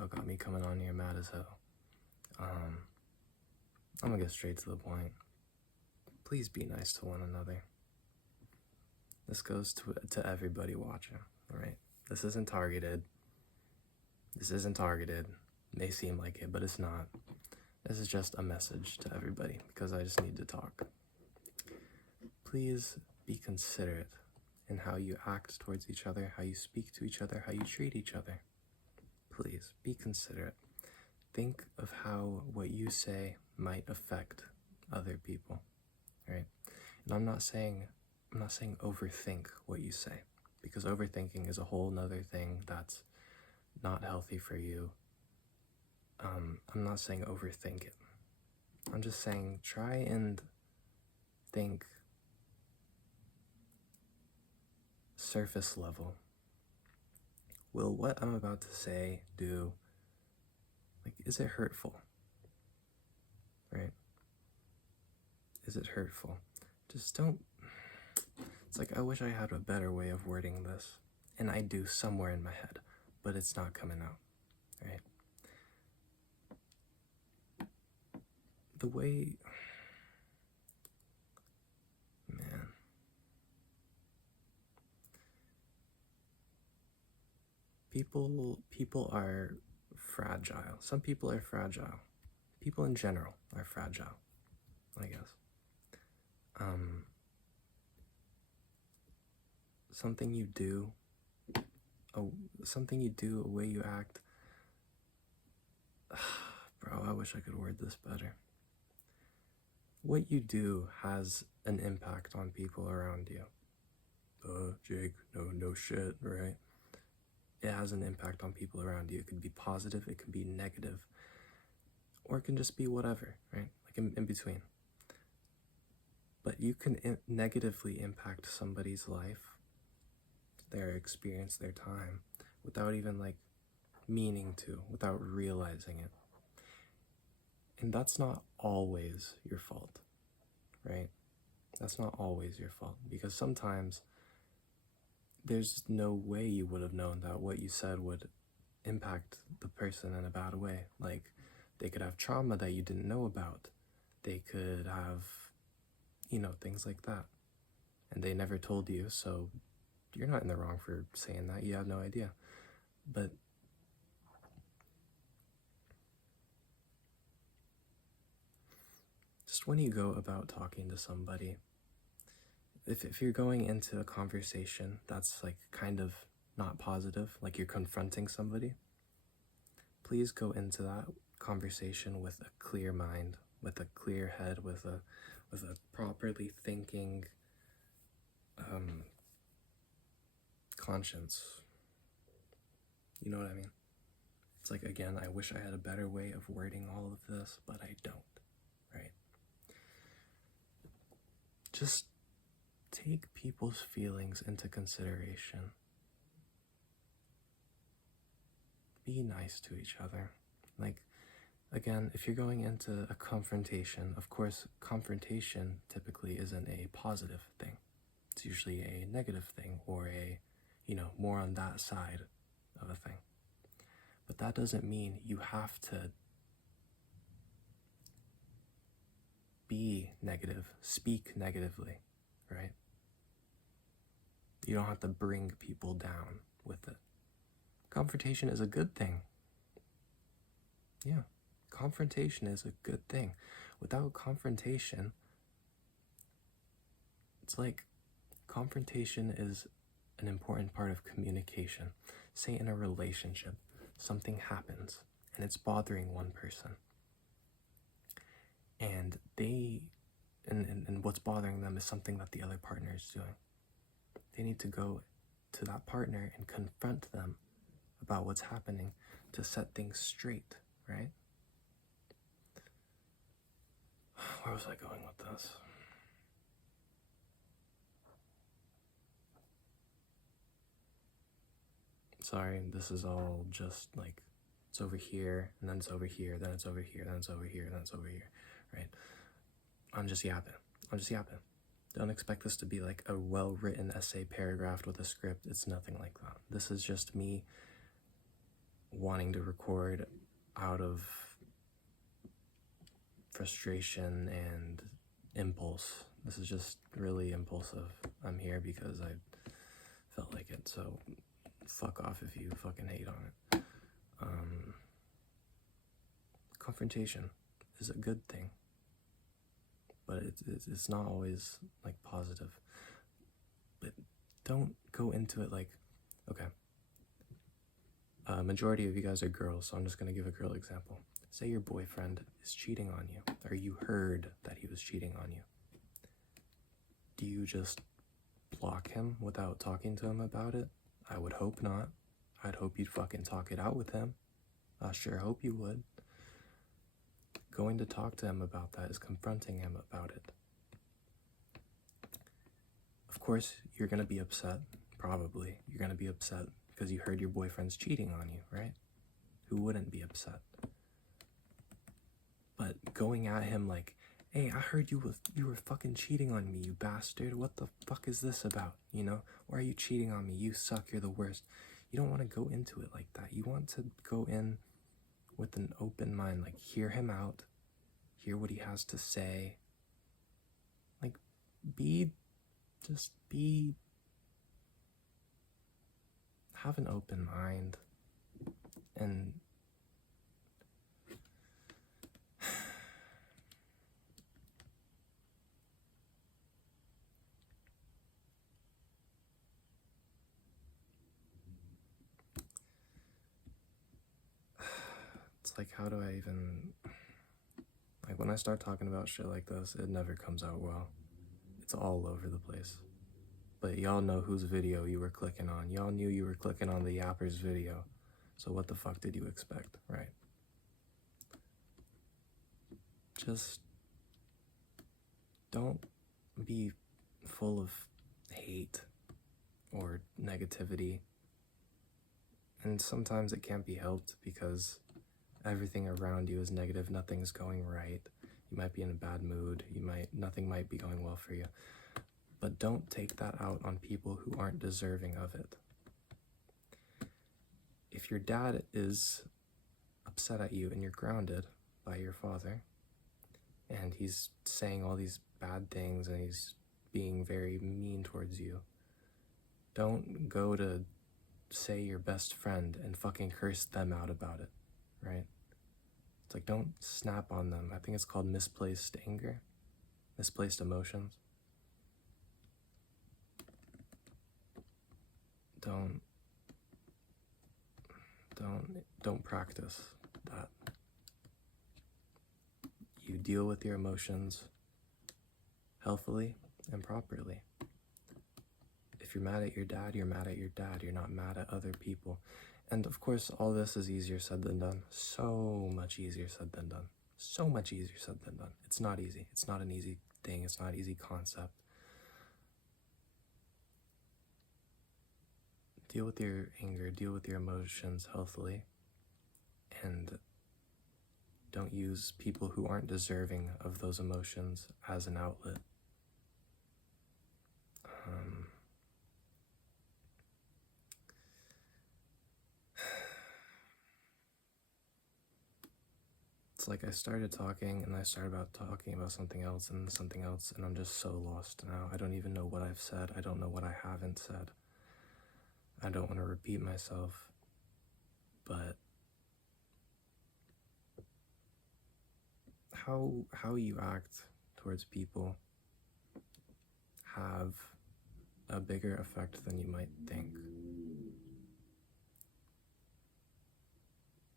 y'all got me coming on here mad as hell. I'm gonna get straight to the point. Please be nice to one another. This goes to everybody watching, alright? This isn't targeted. It may seem like it, but it's not. This is just a message to everybody because I just need to talk. Please be considerate in how you act towards each other, how you speak to each other, how you treat each other. Please be considerate. Think of how what you say might affect other people, right? And I'm not saying overthink what you say, because overthinking is a whole nother thing that's not healthy for you. I'm not saying overthink it. I'm just saying try and think surface level. Will what I'm about to say do, like, is it hurtful? Right? Is it hurtful? Just don't. It's like, I wish I had a better way of wording this, and I do somewhere in my head, but it's not coming out, right? The way, man, people are fragile. Some people are fragile. People in general are fragile, I guess. Something you do, a way you act. Bro, I wish I could word this better. What you do has an impact on people around you. Jake, no shit, right? It has an impact on people around you. It could be positive, it can be negative, or it can just be whatever, right? Like in between. But you can negatively impact somebody's life, their experience, their time, without even like meaning to, without realizing it. And that's not always your fault, right? That's not always your fault, because sometimes there's no way you would have known that what you said would impact the person in a bad way. Like, they could have trauma that you didn't know about. They could have, things like that. And they never told you, so you're not in the wrong for saying that. You have no idea. But just when you go about talking to somebody, if you're going into a conversation that's like kind of not positive, like you're confronting somebody, please go into that conversation with a clear mind, with a clear head, with a properly thinking conscience. You know what I mean? It's like, again, I wish I had a better way of wording all of this, but I don't, right? Just take people's feelings into consideration. Be nice to each other. Like, again, if you're going into a confrontation, of course, confrontation typically isn't a positive thing. It's usually a negative thing, or a, more on that side of a thing. But that doesn't mean you have to be negative, speak negatively, right? You don't have to bring people down with it. Confrontation is a good thing. Yeah, confrontation is a good thing. Without confrontation, it's like confrontation is an important part of communication. Say in a relationship, something happens and it's bothering one person. And and what's bothering them is something that the other partner is doing. They need to go to that partner and confront them about what's happening to set things straight, right? Where was I going with this? Sorry, this is all just like, it's over here, and then it's over here, then it's over here, then it's over here, then it's over here, right? I'm just yapping. Don't expect this to be like a well-written essay paragraphed with a script. It's nothing like that. This is just me wanting to record out of frustration and impulse. This is just really impulsive. I'm here because I felt like it, so fuck off if you fucking hate on it. Confrontation is a good thing, but it's not always like positive. But don't go into it like, okay, majority of you guys are girls, so I'm just gonna give a girl example. Say your boyfriend is cheating on you, or you heard that he was cheating on you. Do you just block him without talking to him about it? I would hope not. I'd hope you'd fucking talk it out with him. I sure hope you would. Going to talk to him about that is confronting him about it. Of course, you're gonna be upset. Probably. You're gonna be upset because you heard your boyfriend's cheating on you, right? Who wouldn't be upset? But going at him like, hey, I heard you were fucking cheating on me, you bastard. What the fuck is this about? You know? Why are you cheating on me? You suck, you're the worst. You don't want to go into it like that. You want to go in with an open mind, like hear him out, hear what he has to say. Like, have an open mind. And it's like, how do I even, like, when I start talking about shit like this, it never comes out well. It's all over the place. But y'all know whose video you were clicking on. Y'all knew you were clicking on the Yapper's video. So what the fuck did you expect, right? Just don't be full of hate or negativity. And sometimes it can't be helped because everything around you is negative. Nothing's going right. You might be in a bad mood. Nothing might be going well for you. But don't take that out on people who aren't deserving of it. If your dad is upset at you and you're grounded by your father, and he's saying all these bad things and he's being very mean towards you, don't go to say your best friend and fucking curse them out about it, right? It's like, don't snap on them. I think it's called misplaced anger, misplaced emotions. Don't practice that. You deal with your emotions healthily and properly. If you're mad at your dad, you're mad at your dad. You're not mad at other people. And of course, all this is easier said than done. So much easier said than done. So much easier said than done. It's not easy. It's not an easy thing. It's not an easy concept. Deal with your anger, deal with your emotions healthily, and don't use people who aren't deserving of those emotions as an outlet. It's like I started talking and I started talking about something else, and I'm just so lost now. I don't even know what I've said. I don't know what I haven't said. I don't want to repeat myself, but how you act towards people have a bigger effect than you might think.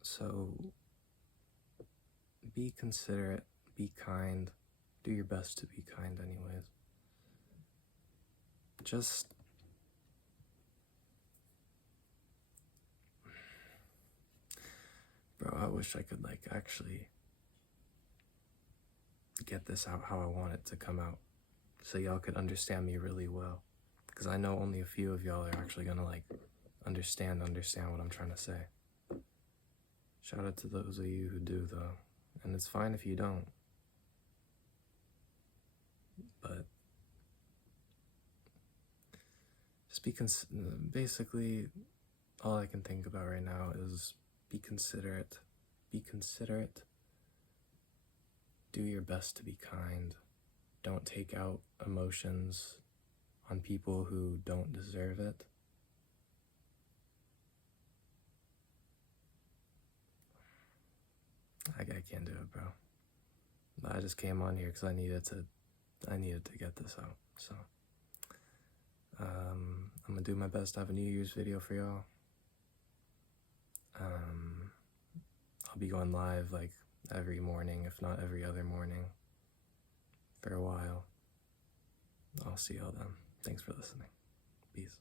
So be considerate, be kind, do your best to be kind anyways. Just bro, I wish I could actually get this out how I want it to come out, so y'all could understand me really well, because I know only a few of y'all are actually gonna understand what I'm trying to say. Shout out to those of you who do though, and it's fine if you don't, but just basically all I can think about right now is Be considerate. Be considerate. Do your best to be kind. Don't take out emotions on people who don't deserve it. I can't do it, bro. I just came on here because I needed to get this out. So, I'm gonna do my best to have a New Year's video for y'all. I'll be going live like every morning, if not every other morning, for a while. I'll see y'all then. Thanks for listening. Peace.